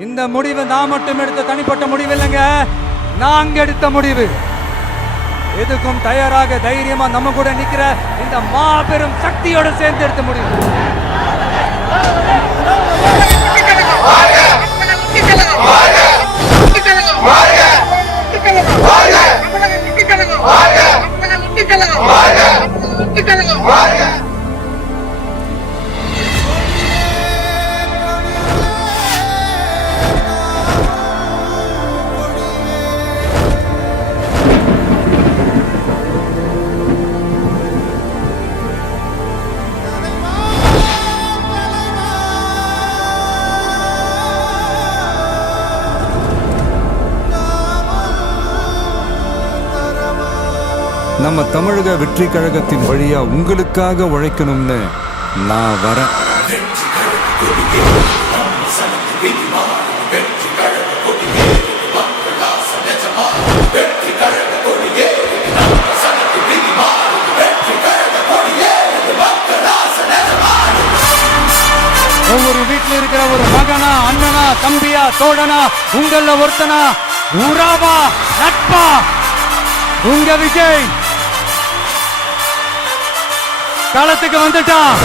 இந்த முடிவு நான் மட்டும் எடுத்த தனிப்பட்ட முடிவு இல்லைங்க, நாங்க எடுத்த முடிவு. எதுக்கும் தயாராக தைரியமா நம்ம கூட நிக்கிற இந்த மாபெரும் சக்தியோட சேர்ந்து எடுத்த முடிவு. நம்ம தமிழக வெற்றி கழகத்தின் வழியா உங்களுக்காக உழைக்கணும்னு நான் வரேன். ஒவ்வொரு வீட்டில் இருக்கிற ஒரு மகனா, அண்ணனா, தம்பியா, தோழனா, உங்கள ஒருத்தனா, உறவா, நட்பா, உங்க விஜய் களத்துக்கு வந்துட்டான்.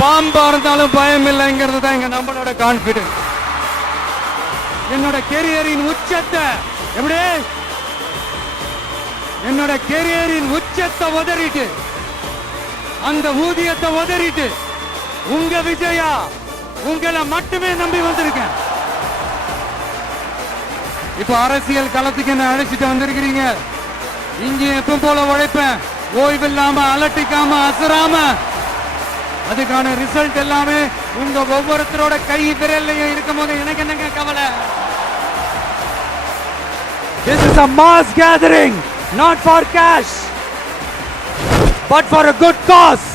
பாம்பா இருந்தாலும் பயம் இல்லைங்கிறது தான் எங்க நம்மளோட கான்பிடன்ஸ். என்னோட கெரியரின் உச்சத்தை எப்படி என்னோட கெரியரின் உச்சத்தை உதறிட்டு, அந்த ஊதியத்தை உதறிட்டு, உங்க விஜயா உங்களை மட்டுமே நம்பி வந்திருக்கேன். இப்ப அரசியல் களத்துக்கு என்ன அழைச்சிட்டு வந்திருக்கிறீங்க. இங்கே எப்ப போல உழைப்பேன், ஓய்வில்லாம, அலட்டிக்காம, அசராம. அதுக்கான ரிசல்ட் எல்லாமே உங்க ஒவ்வொருத்தரோட கை விரல்லையும் இருக்கும் போது எனக்கு என்னங்க கவலை. This is a mass gathering, not for cash, but for a good cause.